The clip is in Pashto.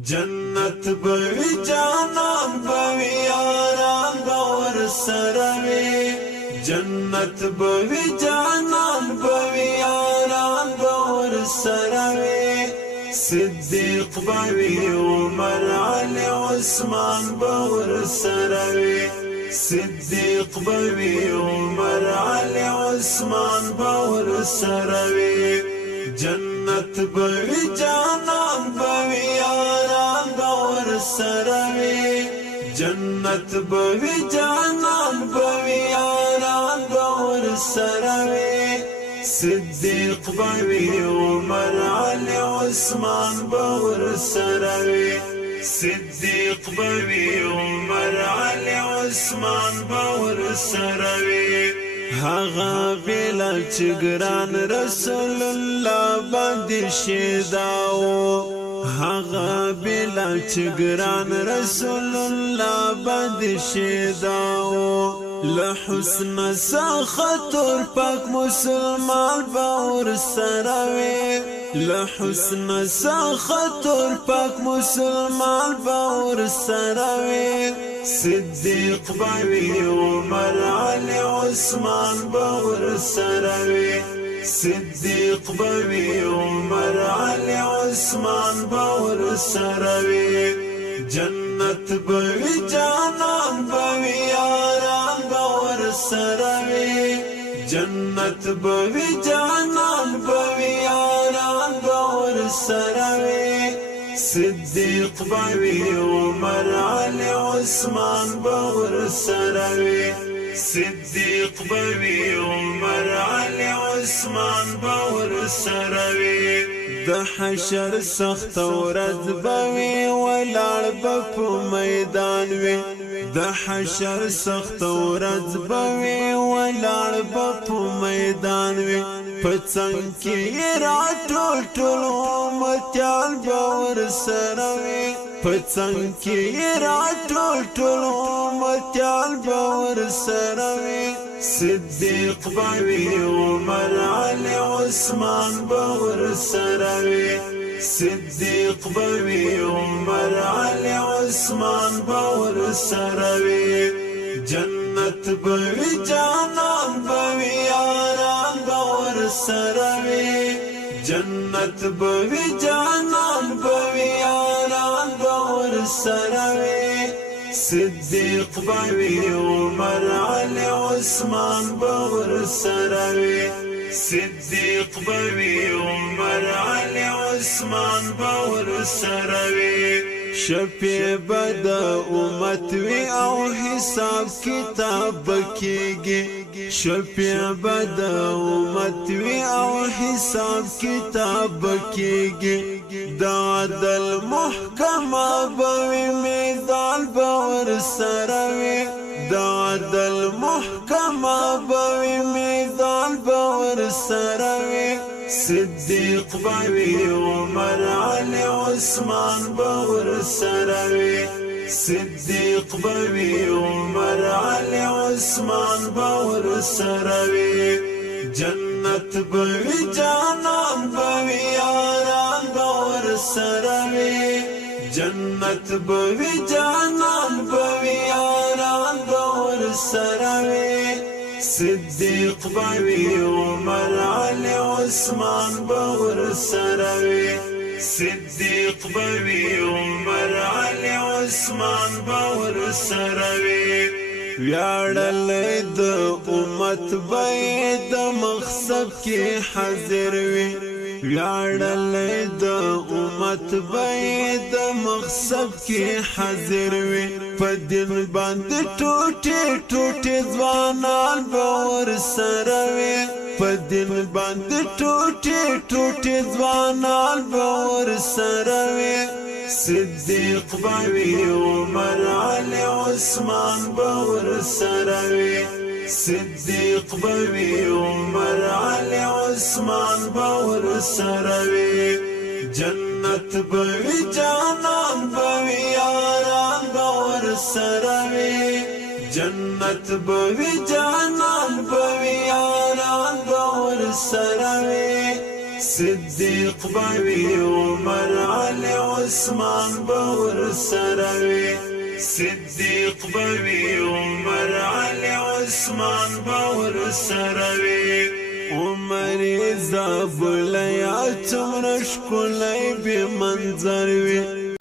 جنت بوی جانان بوی یاران باور سروی جنت بوی جانان بوی یاران باور سروی صدیق بوی عمر علی عثمان باور سروی صدیق بوی عمر علی عثمان باور سروی جنت بوی جانان بوی یاران باور سروی جنت بوی جانان بوی یاران باور سروی صدیق بوی عمر علی عثمان باور سروی صدیق بوی عمر علی عثمان باور سروی هغه بلا چګران رسول الله باندې شیداو هغه بلا چګران رسول الله باندې شیداو له حسن سخطر پاک مسلمان باور سروي له حسن سخطر پاک مسلمان باور سروي صدیق بوی عمر علی عثمان باور سروی صدیق بوی عمر علی عثمان باور سروی جنت بوی جانان بوی یاران باور سروی جنت بوی جانان بوی یاران باور سروی صدیق بوی عمر علی عثمان باور سروی صدیق بوی عمر علی عثمان باور سروی د حشر سخت ورځ بوي ولاړ په میدان وي د حشر سخت ورځ بوي ولاړ په میدان وي پڅنګ کې راټول ټول امتیان باور سروي پڅنګ کې راټول ټول امتیان باور سروي صدیق بوی عمر علی عثمان باور سروی صدیق بوی عمر علی عثمان باور سروی جنت بوی جانان بوی یاران باور سروی جنت بوی جانان بوی یاران باور سروی صدیق بوی عمر علی عثمان باور سروی صدیق بوی عمر علی عثمان باور سروی شفیع بد امت وی او حساب کتاب کیږي شفیع بد امت وی او حساب کتاب کیږي د عدل محکمه بوي میدان باور سروي د عدل محکمه بوي میدان باور سروي صدیق بوی عمر علی عثمان باور سروی صدیق بوی عمر علی عثمان باور سروی جنت بوی جانان بوی یاران باور سروی جنت بوی جانان بوی یاران باور سروی صدیق بوی عمر علی عثمان باور سروی صدیق بوی عمر علی عثمان باور سروی ویاړل د امت به د مقصد کې حاضر وي ویاړل د امت به د مقصد کې حاضر وي په دین باندې ټوټه ټوټه ځوانان باور سروي په دین باندې ټوټه ټوټه ځوانان باور سروي صدیق بوی عمر علی عثمان باور سروی صدیق بوی عمر علی عثمان باور سروی جنت بوی جانان بوی یاران باور سروی جنت بوی جانان بوی یاران باور سروی صدیق بوی عمر علی عثمان باور سروي صدیق بوی عمر علی عثمان باور سروي عمر زابلیات مرشکلی بی منظر وی